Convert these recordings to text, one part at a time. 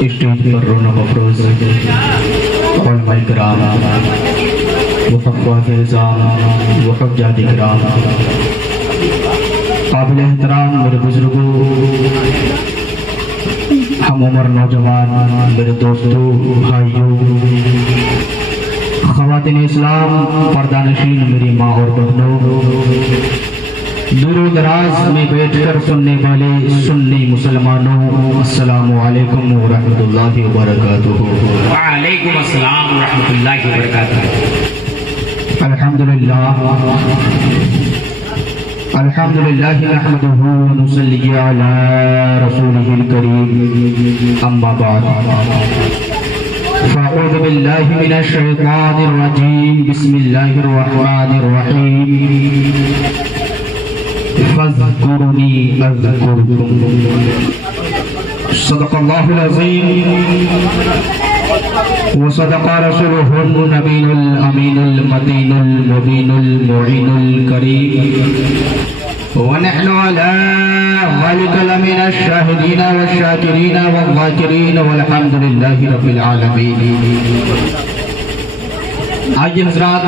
Stage پر رونق افروز علماء کرام وفقوات نظام وحجات کرام، قابل احترام میرے بزرگوں، ہم عمر نوجوان، میرے دوستوں، بھائیوں، خواتین اسلام، پردہ نشین میری ماں اور بہنوں، دور و دراز میں بیٹھ کر سننے والے سنی مسلمانوں، السلام علیکم ورحمۃ اللہ وبرکاتہ۔ وعلیکم السلام ورحمۃ اللہ وبرکاتہ۔ الحمدللہ نحمده ونصلی علی رسولہ الکریم، اما بعد فاعوذ باللہ من الشیطان الرجیم، بسم اللہ الرحمن الرحیم، فاذکرنی اذکرکم، صدق اللہ العظیم وصدق رسوله النبی الامین المتین المبین المعین الکریم، ونحن على ذلك لمن الشاهدين والشاكرين والذاكرين والحمد لله رب العالمين۔ آئیے حضرات،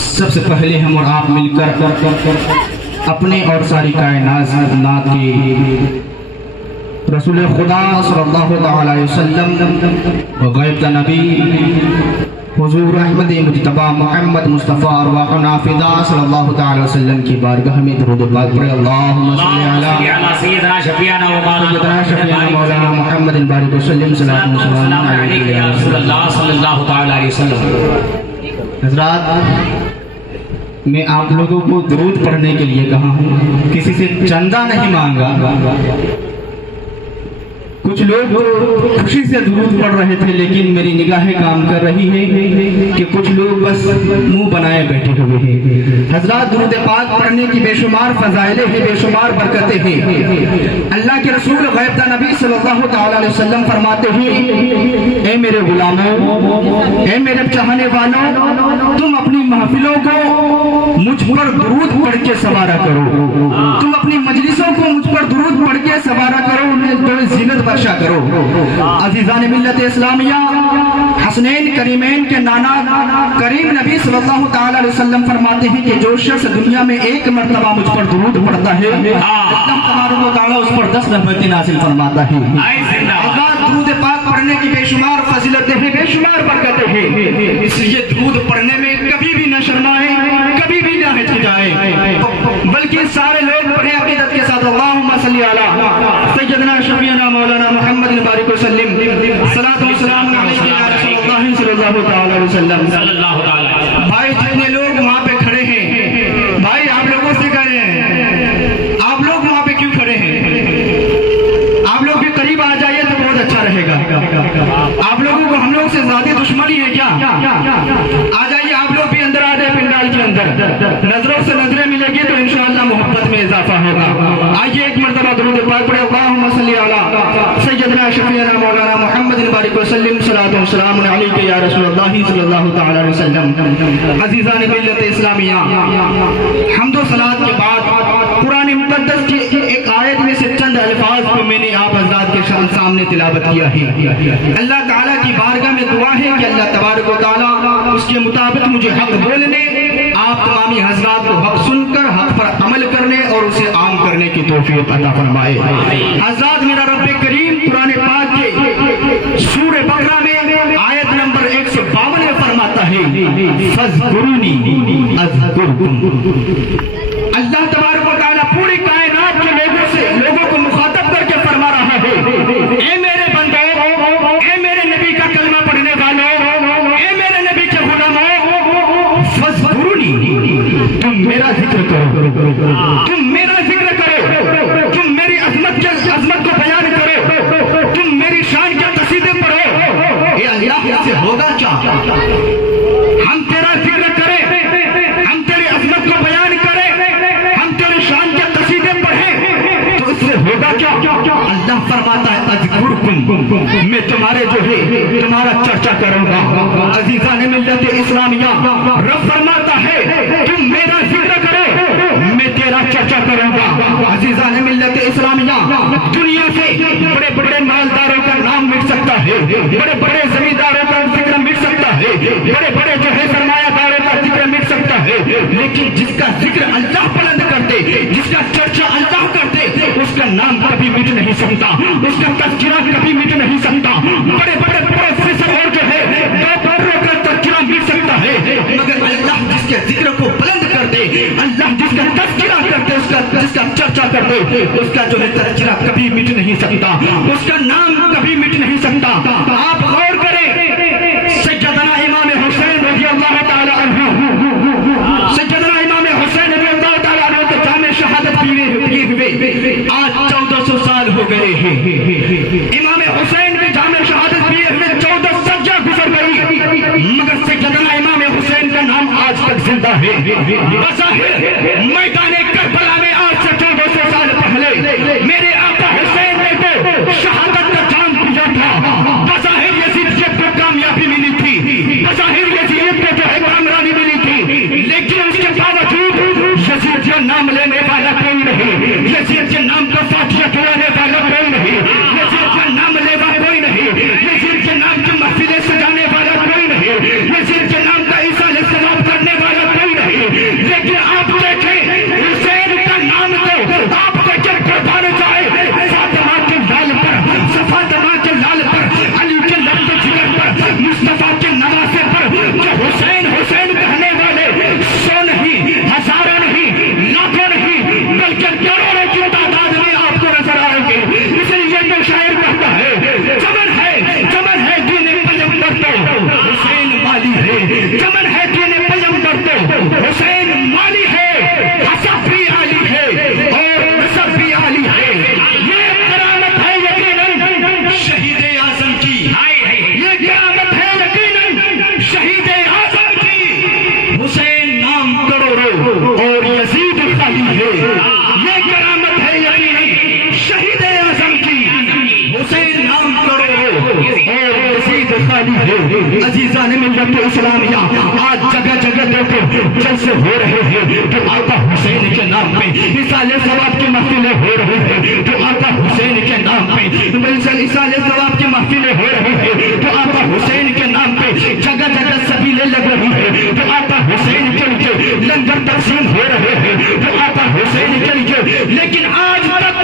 سب سے پہلے ہم اور آپ مل کر اپنے اور ساری کائنات کے رسول خدا صلی اللہ علیہ وسلم، غیب نبی حضور احمد مجتبی محمد مصطفیٰ ارواحنا فدا صلی اللہ تعالی وسلم کی بارگاہ میں درود پاک پڑھے۔ اللہم صلی علی سیدنا شفیعنا مولانا محمد بارک وسلم، صلاۃ و سلام علیک یا رسول اللہ صلی اللہ تعالی علیہ وسلم۔ حضرات، میں آپ لوگوں کو درود پڑھنے کے لیے کہا ہوں، کسی سے چندہ نہیں مانگا۔ کچھ لوگ خوشی سے درود پڑھ رہے تھے، لیکن میری نگاہیں کام کر رہی ہے کہ کچھ لوگ بس منہ بنائے بیٹھے ہوئے ہیں۔ حضرات، درود پاک پڑھنے کی بے شمار فضائل ہیں، بے شمار برکتیں ہیں۔ اللہ کے رسول غیب نبی صلی اللہ تعالی علیہ وسلم فرماتے ہیں، اے میرے غلاموں، اے میرے چاہنے والوں، تم اپنی محفلوں کو مجھ پر درود پڑھ کے سوارا کرو، تم اپنی مجلسوں کو مجھ پر درود پڑھ کے سوارا کرو، انہیں زینت بخشا کرو۔ عزیزان ملت اسلامیہ، حسنین کریمین کے نانا کریم نبی صلی اللہ تعالی علیہ وسلم فرماتے ہیں کہ جو شخص دنیا میں ایک مرتبہ مجھ پر درود پڑھتا ہے، اللہ تبارک و تعالی اس پر 10 رحمتیں نازل فرماتا ہے۔ درود پاک پڑھنے کی بے شمار فضیلتیں ہیں، بے شمار برکتیں ہیں، اس لیے درود پڑھنے میں کبھی بھی نہ شرمائیں، کبھی بھی نہ ہچکچائیں، بلکہ سارے لوگ پڑھیں عقیدت کے ساتھ۔ اللہم صلی علی سیدنا شفیعنا مولانا محمد بارک وسلم، صلاۃ و سلام علیک یا رسول اللہ صلی اللہ تعالی علیہ وسلم۔ بھائی جتنے لوگ وہاں پہ کھڑے ہیں، بھائی آپ لوگوں سے کہہ رہے ہیں، آپ لوگ وہاں پہ کیوں کھڑے ہیں؟ آپ لوگ بھی قریب آ جائیے تو بہت اچھا رہے گا۔ آپ لوگوں کو ہم لوگ سے زیادہ دشمنی ہے کیا؟ آ جائیے، آپ لوگ بھی اندر آ جائے پنڈال کے اندر، نظروں سے نظریں ملے گی تو انشاءاللہ محبت میں اضافہ ہوگا۔ آئیے ایک مرتبہ درود پاک پڑھے۔ اللہم صلی علی سیدنا شفیعنا مولانا محمد بارک وسلم، صلاۃ و سلام علیک یا رسول اللہ صلی اللہ تعالی علیہ وسلم۔ عزیزان ملت اسلامیہ، حمد و صلاۃ کے بعد قرآن مقدس کی ایک آیت میں سے چند الفاظ کو میں نے آپ حضرات کے سامنے تلاوت کیا ہے۔ اللہ تعالیٰ کی بارگاہ میں دعا ہے کہ اللہ تبارک و تعالیٰ اس کے مطابق مجھے حق بولنے، آپ تمامی حضرات کو حق سن کر حق پر عمل کرنے اور اسے عام کرنے کی توفیق عطا فرمائے۔ حضرات، میرا رب کریم قرآن پاک کے سورہ بقرہ میں آیت نمبر 152 میں فرماتا ہے، فاذکرونی اذکرکم۔ اللہ تبارک و تعالیٰ پوری کائنات کے لوگوں کو مخاطب کر کے فرما رہا ہے، اے میرے بندوں، اے میرے نبی کا کلمہ پڑھنے والوں، اے میرے نبی کے غلاموں، فاذکرونی، تم میرا ذکر کرو، تم میرا ذکر کرو، تم میری عظمت کو بیان کرو، تم میری شان کے قصیدے پڑھو۔ اے اللہ، اس سے ہوگا کیا؟ ہم تیرا ذکر کریں، ہم تیری عظمت کو بیان کریں، ہم تیری شان کے قصیدے پڑھیں، تو اس سے ہوگا کیا؟ اللہ فرماتا ہے، اذکرکم، میں تمہارے جو ہے تمہارا چرچا کروں گا۔ عزیزان ملت اسلامیہ، رب فرماتا ہے تم میرا ذکر کرو، میں تیرا چرچا کروں گا۔ عزیزان ملت اسلامیہ، دنیا سے بڑے بڑے مالداروں کا ہے, بڑے بڑے زمینداروں کا ذکر مٹ سکتا ہے, بڑے بڑے جو ہے سرمایہ داروں کا ذکر مٹ سکتا ہے, لیکن جس کا ذکر اللہ بلند کرتے, جس کا چرچا اللہ کرتے, اس کا نام کبھی مٹ نہیں سکتا, اس کا تذکرہ کبھی مٹ نہیں سکتا. بڑے بڑے پروفیسر اور جو ہے ڈاکٹروں کا تذکرہ مٹ سکتا ہے, مگر اللہ جس کے ذکر کو بلند کرتے, اللہ جس کا تذکرہ کرتے, جس کا چرچا کرتے, اس کا جو ہے تذکرہ کبھی مٹ نہیں سکتا, اس کا نام کبھی مٹ نہیں سکتا. آپ غور کریں, سیدنا امام حسین رضی اللہ تعالی عنہ, سیدنا امام حسین رضی اللہ تعالی عنہ کے جامع شہادت پیے ہوئے آج 1400 سال ہو گئے ہیں. امام حسین کی جامع شہادت پیے ہوئے 14 سجہ گزر گئی, مگر سیدنا امام حسین کا نام آج تک زندہ ہے. بظاہر میدان کربلا میں آج سے 1400 سال پہلے میرے آقا حسین نے تو شہادت کا جام پیا تھا, بظاہر یزید کو کامیابی ملی تھی, بظاہر یزید کو جو ہے کامرانی ملی تھی, لیکن اس کے باوجود یزید کا نام لینے والا کوئی نہیں, یزید کے نام کو فاتحہ کھلانے والا کوئی نہیں, یزید کا نام لیوا کوئی نہیں, یزید کے نام کی محفلیں سجانے والا کوئی نہیں, یزید کے نام کا ایصال ثواب کرنے والا کوئی نہیں. لیکن آپ دیکھیں حسین کا نام تو آپ دیکھیں قربان جائے فاطمہ کے لال پر, فاطمہ کے لال پر, علی کے لب جگر پر, مصطفیٰ کے نواسے پر, کہ حسین حسین کہنے والے 100 نہیں, ہزاروں نہیں, لاکھوں نہیں, بلکہ کروڑوں کی تعداد میں آپ کو نظر آئیں گے. اس لیے تو شاعر کہتا ہے چمن ہے دین پیغمبر تو حسین والی ہے, چمن ہے دین پیغمبر تو حسین والی ہے, حسب بھی عالی ہے اور نسب بھی عالی ہے. یہ کرامت ہے یقیناً شہید اعظم کی, یہ کرامت ہے یقیناً شہید اعظم کی. حسین نام کروڑوں اور یزید خالی ہے, یہ کرامت ہے یقیناً شہید اعظم کی. حسین نام کروڑوں اور یزید خالی ہے. عزیزان ملت اسلامیہ, آج جگہ جگہ دیکھو جلسے ہو رہے ہیں تو آقا حسین کے نام پہ ایصال ثواب کی محفلیں ہو رہی ہیں, تو آقا حسین کے نام پہ ایصال ثواب کی محفلیں ہو رہی ہیں, تو آقا حسین کے نام پہ جگہ جگہ سبیلیں لگ رہی ہیں, تو آقا حسین کے لیے لنگر تقسیم ہو رہے ہیں, تو آقا حسین کے لیے. لیکن آج تک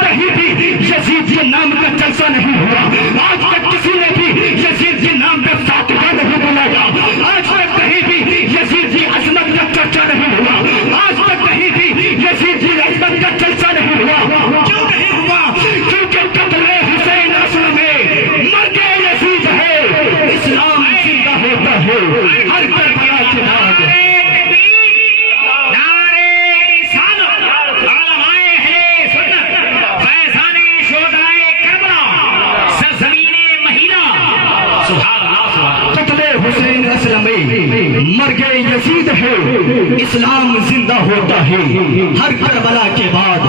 کہیں بھی یزید کے نام کا جلسہ نہیں ہوا, آج تک کسی نے بھی یزید کے نام پہ فاتحہ نہیں بلایا, آج تک کہیں بھی یزید کی عظمت کا چرچا نہیں ہوا, آج تک کہیں بھی یزید کی عظمت کا جلسہ نہیں ہوا. کیوں نہیں ہوا؟ کیونکہ قتل حسین اصل میں مرگ یزید ہے, اسلام زندہ ہوتا ہے ہر کربلا کے بعد. حسین اصل میں مرگ یزید ہے, اسلام زندہ ہوتا ہے ہر کربلا کے بعد,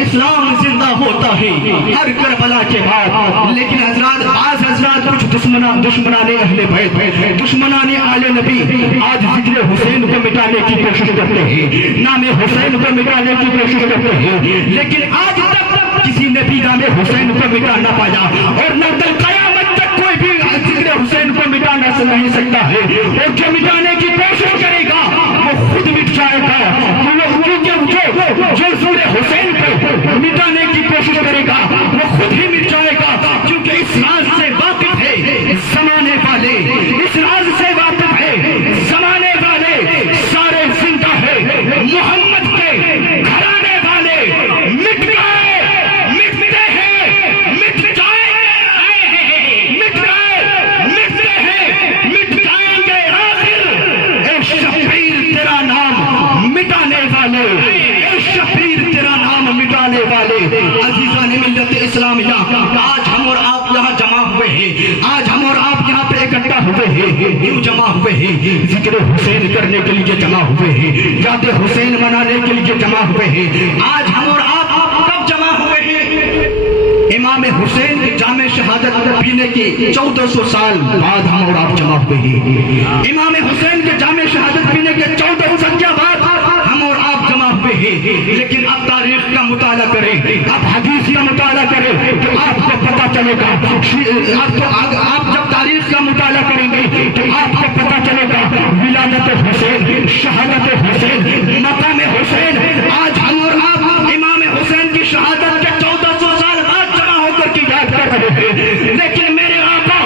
اسلام زندہ ہوتا ہے ہر کربلا کے بعد. لیکن حضرات, بعض حضرات کچھ دشمنان اہل بیت, دشمنان آل نبی آج ذکر حسین کو مٹانے کی کوشش کرتے ہیں, نام حسین کو مٹانے کی کوشش کرتے ہیں, لیکن آج تک کسی نے بھی نام حسین کو مٹا نہ پایا, اور نہ کل قیامت تک کوئی بھی ذکر حسین کو مٹانا سے نہیں سکتا ہے. اور جو مٹانے کی کوشش کرے گا وہ خود مٹ جائے گا, جو ذکر حسین کو مٹانے کی کوشش کرے گا وہ خود ہی مٹ جائے گا, کیونکہ اس راز سے واقف ہے زمانے والے, اس راز سے واقف ہے زمانے والے, سارے زندہ ہے محمد کے گھرانے والے, مٹ گئے, مٹتے ہیں, مٹ جائیں گے, مٹ گئے, مٹتے ہیں, مٹ جائیں گے آخر. اے شبیر تیرا نام مٹانے والے, اے شبیر تیرا نام مٹانے والے. عزیزان ملت اسلامیہ, آج ہم اور آپ یہاں جمع ہوئے ہیں, آج ہم اور آپ یہاں پہ اکٹھا ہوئے ہیں, کیوں جمع ہوئے ہیں؟ ذکر حسین کرنے کے لیے جمع ہوئے ہیں, یاد حسین منانے کے لیے جمع ہوئے ہیں. آج ہم اور آپ کب جمع ہوئے ہیں؟ امام حسین کی جامع شہادت پینے کی 1400 سال بعد ہم اور آپ جمع ہوئے ہیں. امام حسین کے جامع شہادت پینے کے 14 سال بعد ہم اور آپ جمع ہوئے ہیں. لیکن اب تاریخ کا مطالعہ کریں, اب حدیث کا مطالعہ کریں تو آپ کو پتہ چلے گا، آپ جب تاریخ کا مطالعہ کریں گے تو آپ کو پتا چلے گا ولادت حسین، شہادت حسین، مقام حسین، آج ہم اور آپ امام حسین کی شہادت کے 1400 سال بعد جمع ہو کر کی یاد کر رہے ہیں، لیکن میرے آقا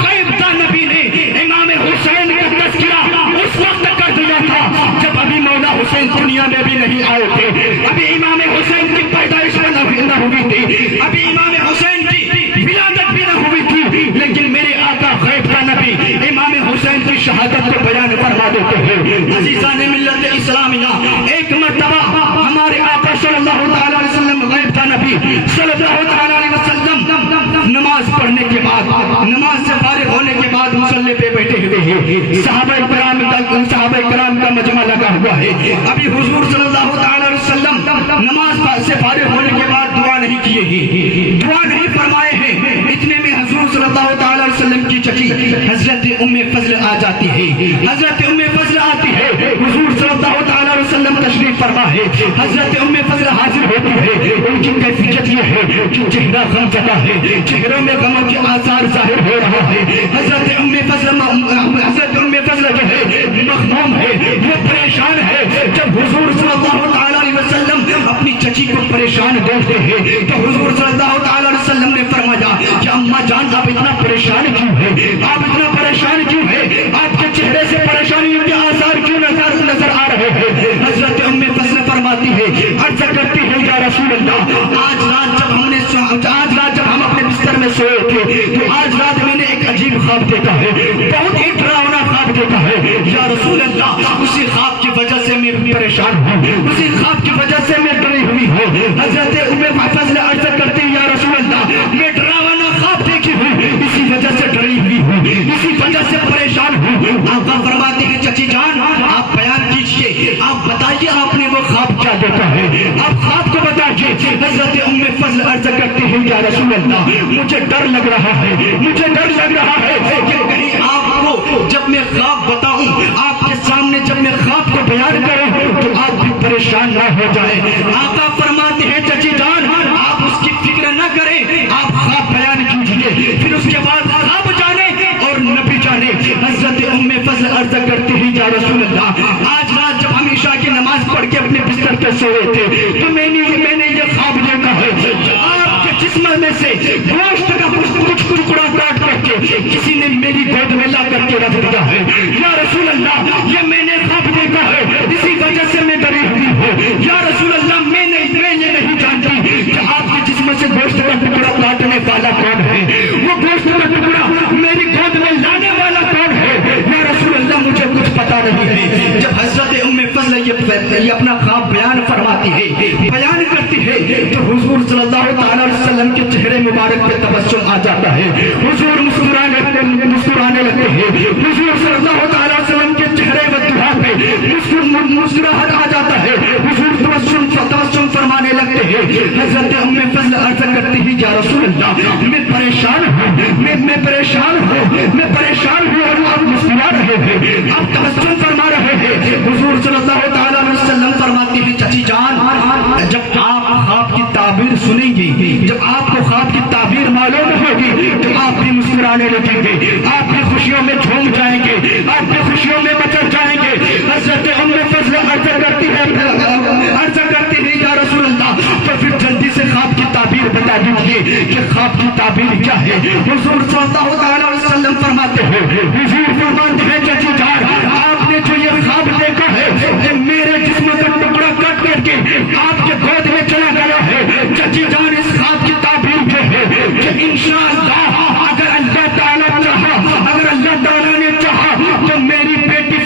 غیب داں نبی نے امام حسین کا تذکرہ اس وقت کر دیا تھا جب ابھی مولا حسین دنیا میں بھی نہیں آئے تھے، ابھی امام حسین کی پیدائش نہ ہوئی تھی، ابھی امام حسین کی ولادت بھی نہ ہوئی تھی، لیکن میرے آقا غیب کا نبی امام حسین کی شہادت کو بیان فرما دیتے ہیں۔ عزیزان ملت اسلامیہ، ایک مرتبہ ہمارے آقا صلی اللہ تعالی علیہ وسلم غیب کا نبی صلی اللہ تعالی علیہ وسلم نماز پڑھنے کے بعد، نماز سے فارغ ہونے کے بعد مصلی پہ بیٹھے ہوئے ہیں، صحابہ کرام کا مجمع لگا ہوا ہے، ابھی حضور صلی اللہ تعالی علیہ وسلم نماز سے فارغ ہونے کے بعد دعا نہیں کیے ہیں، دعا نہیں فرمائے ہیں، اتنے میں حضور صلی اللہ تعالی علیہ وسلم کی چچی حضرت ام فضل آ جاتی ہے، حضرت ام فضل آتی ہے، حضور صلی اللہ تعالی علیہ وسلم تشریف فرما ہے، حضرت ام فضل حاضر ہوتی ہے، ان کی کیفیت یہ ہے کہ چہرہ غم زدہ ہے، چہروں میں غموں کے آثار ظاہر ہو رہا ہے، حضرت ام فضل جو ہے مغموم ہے، وہ پریشان ہے، جب حضور صلی اللہ تعالی علیہ وسلم اپنی چچی کو پریشان دیکھتے ہیں تو حضور صلی اللہ تعالی علیہ وسلم نے فرمایا کہ اماں جان آپ اتنا پریشان کیوں ہے، آپ اتنا پریشان کیوں ہے، آپ کے چہرے سے پریشانیوں کے آثار کیوں نظر آ رہے ہیں؟ حضرت ام فضل فرماتی ہے، عرض کرتی ہے یا رسول اللہ، آج رات جب ہم اپنے بستر میں سوئے تھے تو آج رات میں نے ایک عجیب خواب دیکھا ہے، بہت ہی ڈراؤنا خواب دیکھا ہے یا رسول اللہ، اسی خواب کی وجہ سے میں پریشان ہوں، اسی خواب کی وجہ سے میں ڈری ہوئی ہوں۔ حضرت ام فضل عرض کرتی ہے یا رسول اللہ، میں ڈراؤنا خواب دیکھی ہوں، اسی وجہ سے ڈری ہوئی ہوں، اسی وجہ سے پریشان ہوں۔ آقا فرماتے ہیں چچی جان آپ بیان کیجئے، آپ بتائیے آپ نے وہ خواب کیا دیکھا ہے، آپ خواب کو بتائیے۔ حضرت ام فضل عرض کرتے ہیں یا رسول اللہ، مجھے ڈر لگ رہا ہے کہ کہیں آپ کو جب میں خواب بتاؤں، آپ کے سامنے جب میں خواب کو بیان کروں تو آپ بھی پریشان نہ ہو جائیں۔ آقا فرماتے ہیں چچی جان آپ اس کی فکر نہ کریں، آپ خواب بیان کیجیے، پھر اس کے بعد خواب جانے اور نبی جانے۔ حضرت ام فضل عرض کرتے ہیں یا رسول اللہ، آج رات جب ہم عشاء کی نماز پڑھ کے اپنے بستر پہ سوئے تھے تو میں نے یہ خواب دیکھا ہے کہ آپ کے جسم میں سے گوشت کا کچھ ٹکڑا کاٹ کر کے کسی نے میری گود میں لا کر کے رکھ دیا ہے یا رسول اللہ، یہ میں نے خواب دیکھا ہے، اسی وجہ سے میں ڈری ہوئی ہوں یا رسول اللہ، میں یہ نہیں جانتی کہ آپ کے جسم سے گوشت کا ٹکڑا کاٹنے والا کون ہے، وہ گوشت کا ٹکڑا میری گود میں لانے والا کون ہے یا رسول اللہ، مجھے کچھ پتا نہیں ہے۔ جب حضرت ام فضل یہ اپنا خواب بیان فرماتی ہے، بیان کرتی ہے تو حضور صلی اللہ تعالی علیہ وسلم کے چہرے مبارک پہ تبسم آ جاتا ہے، حضور مسکرانے لگتے ہیں، حضور صلی اللہ تعالی علیہ وسلم کے چہرے والدہا پہ مسکراہٹ آ جاتا ہے، حضور تبسم فرمانے لگتے ہیں۔ حضرت ام فضل عرض کرتی ہے یا رسول اللہ، میں پریشان ہوں اور آپ مسکرا رہے ہیں، آپ تبسم فرما رہے ہیں۔ حضور صلی اللہ تعالی علیہ وسلم فرماتی ہے چچی جان جب آپ خواب کی تعبیر سنیں گی، جب آپ کو خواب کی تعبیر معلوم ہوگی تو آپ بھی مسکرانے لگیں گے، آپ بھی خوشیوں میں جھوم جائیں گے، آپ بھی خوشیوں میں مچل جائیں گے۔ حضرت ام فضل عرض کرتی ہے یا رسول اللہ، تو پھر جلدی سے خواب کی تعبیر بتا دیجیے کہ خواب کی تعبیر کیا ہے۔ حضور صلی اللہ تعالی علیہ وسلم فرماتے ہیں چچی جان آپ نے جو یہ خواب دیکھا ہے کہ میرے جسم کا ٹکڑا کٹ کر کے آپ کے گود میں چلا گیا ہے، چچی جان اس خواب کی تعبیر جو ہے کہ انشاءاللہ اگر اللہ تعالیٰ نے چاہا تو میری بیٹی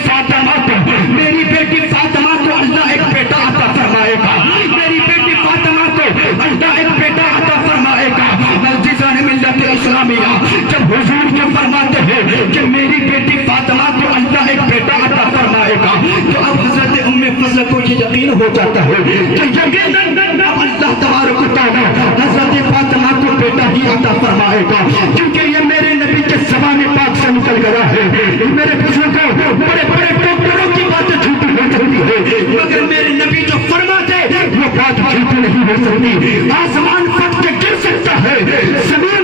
فاطمہ کو اللہ ایک بیٹا عطا فرمائے گا، میری بیٹی فاطمہ کو اللہ ایک بیٹا عطا فرمائے گا۔ عزیزان ملت اسلامیہ، جب حضور جو فرماتے ہیں کہ میری بیٹی فاطمہ کو اللہ ایک بیٹا عطا فرمائے گا تو اب حضرت ام فضل کو یہ یقین ہو جاتا ہے کہ یقیناً اب اللہ تبارک و تعالیٰ حضرت فاطمہ کو بیٹا ہی عطا فرمائے گا، کیونکہ یہ میرے نبی کے زبان پاک سے نکل گیا ہے۔ میرے بزرگوں بڑے ڈاکٹروں کی باتیں جھوٹی ہو سکتی ہے مگر میرے نبی جو فرماتے وہ بات جھوٹی نہیں ہو سکتی۔ آسمان پھٹ کے گر سکتا ہے، زمین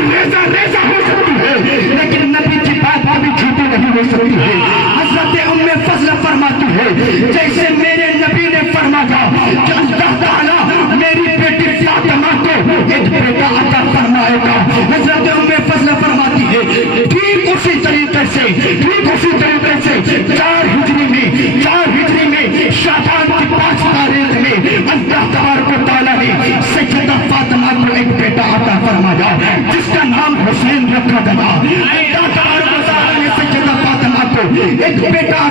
سے ٹھیک اسی طریقے سے 4 ہجری میں شعبان کی 5 تاریخ میں اللہ تبارک و تعالیٰ نے سیدہ فاطمہ کو ایک بیٹا عطا فرمایا جس کا نام حسین رکھا گیا. اللہ تبارک و تعالیٰ نے سیدہ فاطمہ کو ایک بیٹا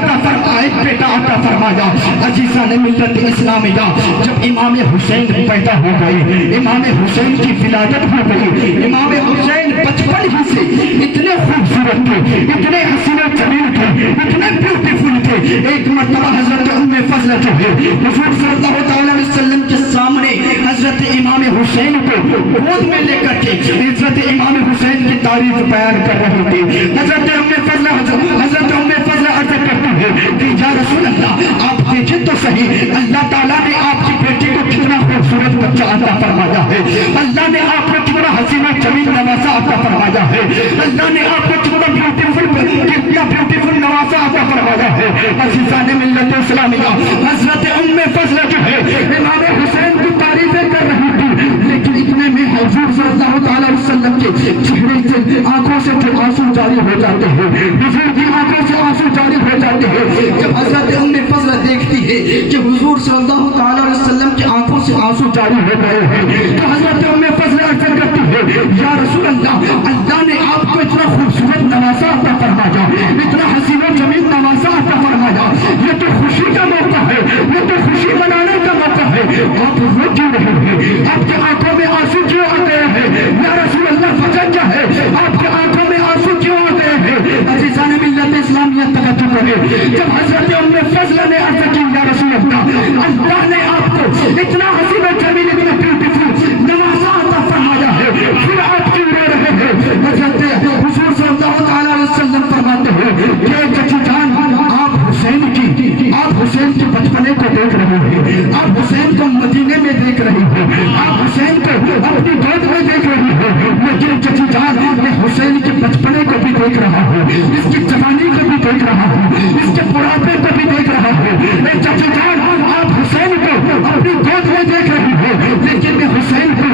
عطا فرمایا. عزیزان ملت اسلامیہ جب امام حسین پیدا ہو گئے, امام حسین کی ولادت ہو گئی, امام حسین بچپن ہی سے اتنے خوبصورت تھے, اتنے حسین و جمیل تھے, اتنے بیوٹیفل تھے. ایک مرتبہ حضرت ام فضلہ جو ہے حضور صلی اللہ علیہ وسلم کے سامنے حضرت امام حسین کو گود میں لے کر کے حضرت امام حسین کی تعریف بیان کر رہے تھے. حضرت ام فضلہ عرض کرتی ہے کہ یا رسول اللہ آپ دیکھیں تو صحیح, اللہ تعالیٰ نے آپ کی بیٹی کو کتنا خوبصورت بچہ عطا فرمایا ہے, اللہ نے آپ کو کتنا حسین و جمیل نوازا عطا فرمایا ہے, اللہ نے آپ کو کتنا بیوٹیفل نوازا عطا فرمایا ہے. عزیزان ملت اسلامیہ حضرت ام فضلہ جو ہے امام حسین کی تعریفیں کر رہی تھی, لیکن اتنے میں حضور صلی اللہ تعالی وسلم کے چہرے سے آنکھوں سے جو آنسو جاری ہو جاتے ہیں, حضور کی آنکھوں سے آنسو جاری ہو جاتے ہیں. جب حضرت ام فضلہ دیکھتی ہے کہ حضور صلی اللہ تعالی وسلم کی آنکھوں سے آنسو جاری ہو گئے ہیں تو حضرت ام فضلہ عرض کرتی ہے یا رسول اللہ, اللہ نے آپ کو اتنا خوبصورت نوازا عطا فرمایا, اتنا حسین و جمیل نوازا عطا فرمایا, یہ تو خوشی کا موقع ہے, یہ تو خوشی منانے کا موقع ہے, آپ رو کیوں رہے ہیں, آپ کے آنکھوں میں آنسو کیوں آ گئے ہیں, یا رسول اللہ وجہ کیا ہے, آپ کے آنکھوں میں آنسو کیوں آ گئے ہیں. عزیزان ملت اسلامیہ توجہ کریں, جب حضرت ام فضلہ نے عرض کی یا رسول اللہ نے آپ کو اتنا حسین و جمیل اتنا بیوٹیفل نوازا عطا فرمایا ہے, پھر آپ کیوں رو رہے ہیں. حضرت حضور صلی اللہ تعالی وسلم فرماتے ہیں کہ چچی جان آپ حسین کے بچپنے کو دیکھ رہے ہیں, آپ حسین کو مدینے میں دیکھ رہے ہیں, آپ حسین کو اپنی گود میں دیکھ رہے ہیں, لیکن چچی جان میں حسین کے بچپنے کو بھی دیکھ رہا ہوں, اس کی جوانی کو بھی دیکھ رہا ہوں, اس کے بڑھاپے کو بھی دیکھ رہا ہوں. چچی جان آپ حسین کو اپنی گود میں دیکھ رہے ہیں, لیکن میں حسین کو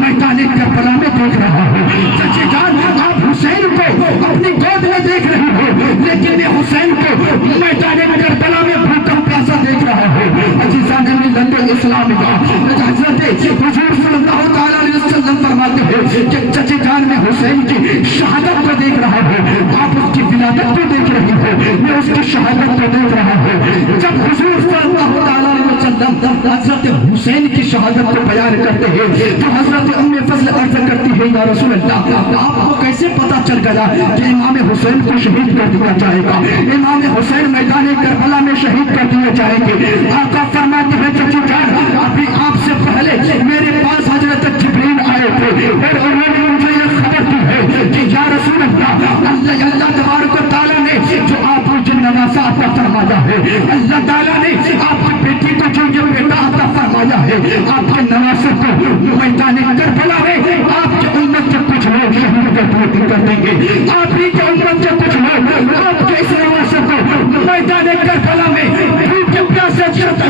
میدان کربلا میں دیکھ رہا ہوں. چچی جان آپ حسین کو اپنی گود میں دیکھ رہے ہیں, لیکن میں حسین کو میدان کربلا میں بھوکم پیاسا دیکھ رہا ہوں. عزیزان ملت اسلامیہ حضرت حضور صلی اللہ تعالی علیہ وسلم فرماتے ہیں کہ چچی جان میں حسین کی شہادت کو دیکھ رہا ہوں, آپ اس کی ولادت کو دیکھ رہے ہیں, میں اس کی شہادت کو دیکھ رہا ہوں. جب حضور صلی اللہ تعالی علیہ وسلم حضرت حسین کی شہادت کو بیان کرتے ہیں تو حضرت ام فضلہ عرض کرتی ہے یا رسول اللہ آپ کو کیسے پتا چل گیا کہ امام حسین کو شہید کر دیا جائے گا, امام حسین میدان کربلا میں شہید کر دیے جائیں گے. آقا فرماتے ہیں چچی جان ابھی آپ سے پہلے میرے پاس حضرت جبریل آئے تھے اور انہوں نے مجھے یہ خبر دی ہے کہ یا رسول اللہ تبارک و تعالیٰ نے جو آپ کو جو نوازا عطا فرمایا ہے, اللہ تعالیٰ نے آپ کی بیٹی کو جو یہ بیٹا عطا فرمایا ہے, آپ کے نواسے کو میدان کربلا میں آپ کی امت سے کچھ لوگ شہید کر دیں گے, آپ ہی کی امت سے کچھ لوگ آپ کے اس نواسے کو میدان کربلا میں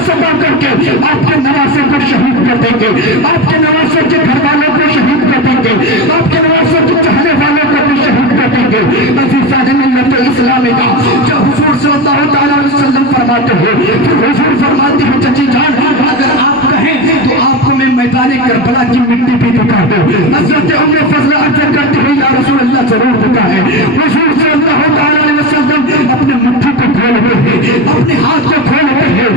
سبا کر کے آپ کے نواسے کو شہید کر دیں گے, آپ کے نواسے کے گھر والوں کو شہید کر دیں گے, آپ کے نواسے کے چاہنے والوں کو بھی شہید کر دیں گے. عزیزان ملت اسلامیہ جب حضور صلی اللہ تعالی علیہ وسلم فرماتے ہیں پھر حضور فرماتے ہیں چچی جان اگر آپ کہیں تو آپ کو میں میدان کربلا کی مٹی بھی دکھا دوں. حضرت ام فضلہ عرض کرتے ہیں یا رسول اللہ ضرور دکھائیں. حضور صلی اللہ تعالی علیہ وسلم اپنے مٹھی کو کھولتے ہیں, اپنے ہاتھ کو کھولتے ہیں,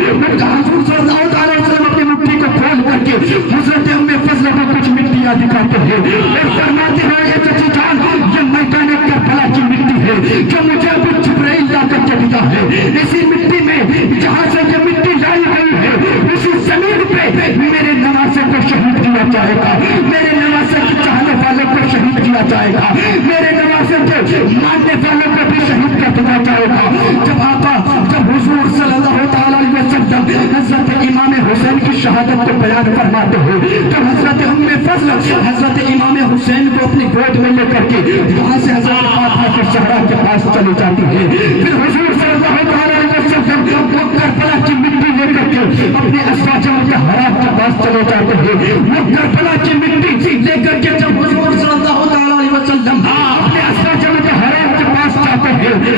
حضور صلی اللہ تعالی وسلم اپنی مٹھی کو کھول کر کے حضرت ام فضلہ کو کچھ مٹیاں دکھاتے ہیں اور فرماتے ہیں یہ چچی جان یہ میدان کربلا کی مٹی ہے جو مجھے ابو جبرائیل لا کر کے دیا ہے. اسی مٹی میں جہاں سے یہ مٹی لائی گئی ہے اسی زمین پہ میرے نواسے کو شہید کیا جائے گا, میرے نواسے کے چاہنے والوں کو شہید کیا جائے گا, میرے نواسے کے ماننے والوں کو بھی شہید کر دیا جائے گا. جب حضور صلی اللہ تعالی علیہ وسلم حضرت امام حسین کی شہادت کو بیان فرماتے ہیں تو حضرت ام فضلہ حضرت امام حسین کو اپنی گود میں لے کر کے وہاں سے حضرت فاطمہ کے زہرا کے پاس چلی جاتی ہے. پھر حضور صلی اللہ تعالی علیہ وسلم وہ کربلا کی مٹی لے کر کے اپنے ازواج مطہرات کے پاس چلے جاتے ہیں. وہ کربلا کی مٹی لے کر کے جب حضور صلی اللہ تعالی علیہ وسلم اپنے ازواج مطہرات کے پاس جاتے ہیں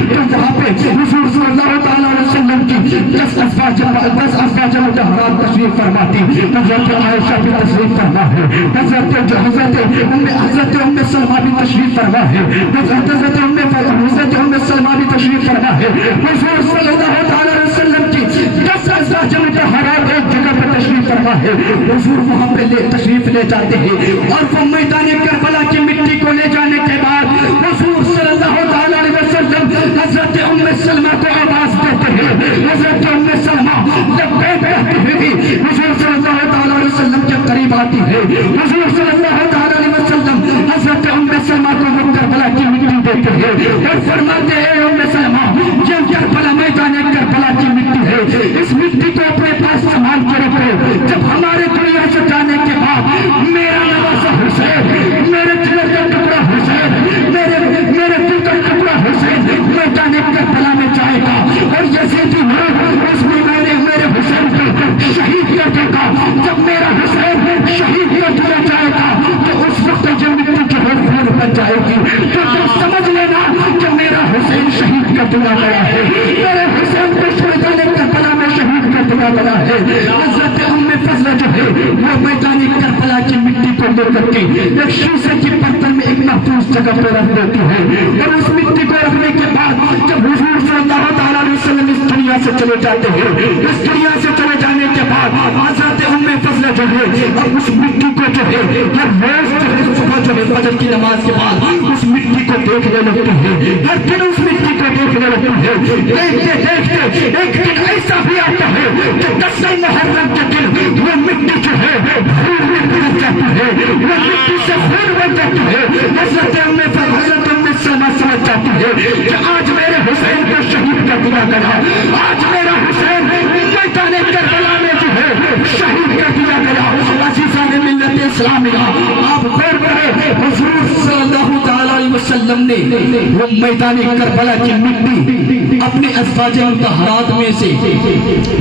10 ازواج مطہرات تشریف فرماتی، حضرت عائشہ بھی تشریف فرما ہے، حضرت ام سلمہ بھی تشریف فرما ہے، حضرت ام سلمہ بھی تشریف فرما ہے۔ حضور صلی اللہ علیہ وسلم کی 10 ازواج مطہرات ایک جگہ پر تشریف فرما ہے۔ حضور وہاں پہ تشریف لے جاتے ہیں اور وہ میدان کربلا کی مٹی کو لے جانے کے بعد حضور صلی اللہ علیہ وسلم حضرت ام سلمہ کو آواز دیتے ہیں۔ حضرت ام سلمہ جب بیٹھ کہتی ہوئی حضور صلی اللہ علیہ وسلم کے قریب آتی ہے، حضور صلی اللہ علیہ وسلم حضرت ام سلمہ کو وہ کربلا کی مٹی دیتے ہیں اور فرماتے ہیں ام سلمہ یہ کربلا میدان کربلا کی مٹی ہے، اس مٹی کو اپنے پاس سنبھال کے رکھو، جب ہمارے دنیا سے جانے کے بعد میرا نواسا حسین، میرے دل کا ٹکڑا حسین، میرے دل کا ٹکڑا حسین میدان کربلا میں جائے گا اور یزیدی لوگ اس میں میرے حسین کو شہید کر دے گا۔ جب میرا حسین شہید کر دیا جائے گا تو اس وقت جو مٹی کی خون بن جائے گی تو تم سمجھ لینا کہ میرا حسین شہید کر دیا گیا ہے، میرے حسین کو میدان کربلا میں شہید کر دیا گیا ہے۔ حضرت ام فضلہ جو ہے وہ میدان کربلا کی مٹی کو لے کر کے ایک شیشے کے برتن میں ایک محفوظ جگہ پہ رکھ دیتی ہے اور اس مٹی کو رکھنے کے بعد جب حضور صلی اللہ علیہ وسلم اس دنیا سے چلے جاتے ہیں، اس دنیا سے چلے جانے کے بعد حضرت ام فضلہ جو ہے اب اس مٹی کو جو ہے ہر روز صبح جو ہے فجر کی نماز کے بعد اس مٹی کو دیکھنے لگتے ہیں، ہر دن اس مٹی کو دیکھنے لگتے ہیں۔ دیکھتے دیکھتے ایک دن ایسا بھی آتا ہے کہ 10 محرم کے دن وہ مٹی جو ہے خون میں بدل جاتی ہے، وہ مٹی سے خون بن جاتی ہے۔ حضرت ام سلمہ سمجھ جاتی ہے کہ آج میرے حسین کو شہید کر دیا گیا، آج میرا حسین میدان کربلا میں جو ہے شہید کر دیا گیا۔ عزیزان ملت اسلامیہ آپ غور کریں، حضور صلی اللہ علیہ وسلم نے وہ میدان کربلا کی مٹی اپنے ازواج مطہرات میں سے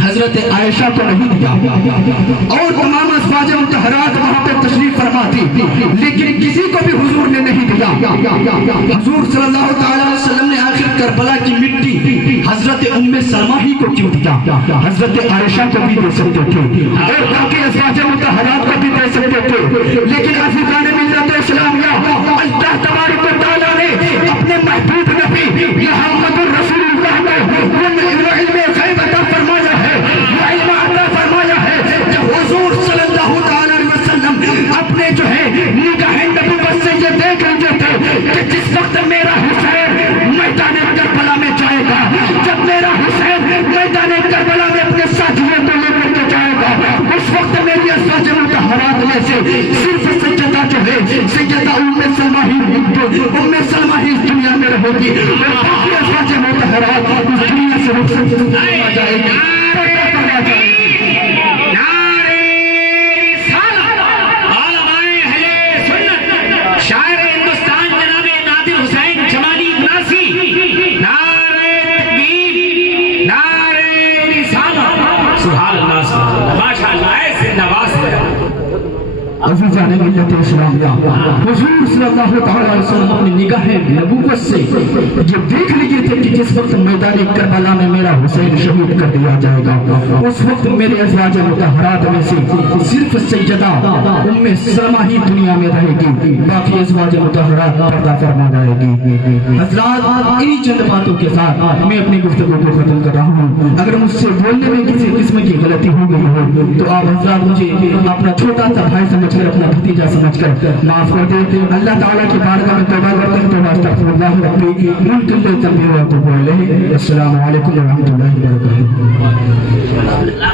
حضرت عائشہ کو نہیں دیا اور تمام ازواج مطہرات وہاں پہ تشریف فرما تھی، لیکن کسی کو بھی حضور نے نہیں دیا۔ حضور صلی اللہ علیہ وسلم نے آخر کربلا کی مٹی حضرت ام سلمہ ہی کو کیوں دیا؟ حضرت عائشہ کو بھی دے سکتے تھے اور باقی ازواج مطہرات کو بھی دے سکتے تھے، لیکن عزیزان ملت اسلامیہ اللہ تبارک و تعالیٰ نے اپنے محبوب نبی محمد رسول اللہ کو علم غیب عطا فرمایا ہے، وہ علم عطا فرمایا ہے کہ حضور صلی اللہ علیہ وسلم اپنے جو ہے نگاہ نبوت سے یہ دیکھ رہے تھے کہ جس وقت میرا حسین میدان کربلا میں جائے گا، جب میرا حسین میدان کربلا میں اپنے ساتھیوں کو لے کر کے جائے گا، اس وقت میری ازواج مطہرات میں سے صرف سیدہ جو ہے سیدہ ام سلمہ ہی اس دنیا میں رہے گی اور باقی ازواج مطہرات اس دنیا سے رخصت ہو جائے گی۔ عزیزان ملت اسلامیہ حضور صلی اللہ علیہ وسلم اپنی نگاہ نبوت سے یہ دیکھ لیے تھے کہ جس وقت میدان کربلا میں میرا حسین شہید کر دیا جائے گا اس وقت میرے ازواج مطہرات میں سے صرف سیدہ ام سلمہ ہی دنیا میں رہے گی، باقی ازواج مطہرات پردہ فرما جائے گی۔ حضرات انہی چند باتوں کے ساتھ میں اپنی گفتگو کو ختم کر رہا ہوں۔ اگر مجھ سے بولنے میں کسی قسم کی غلطی ہو گئی ہو تو آپ حضرات مجھے اپنا چھوٹا سا بھائی سمجھ کر اپنا بھتیجا سمجھ کر معاف کر دے۔ اللہ تعالیٰ کی بارگاہ میں توبہ کرتے ہیں، توبہ استغفر اللہ ربی من کل ذنب و اتوب الیہ۔ السلام علیکم ورحمۃ اللہ وبرکاتہ۔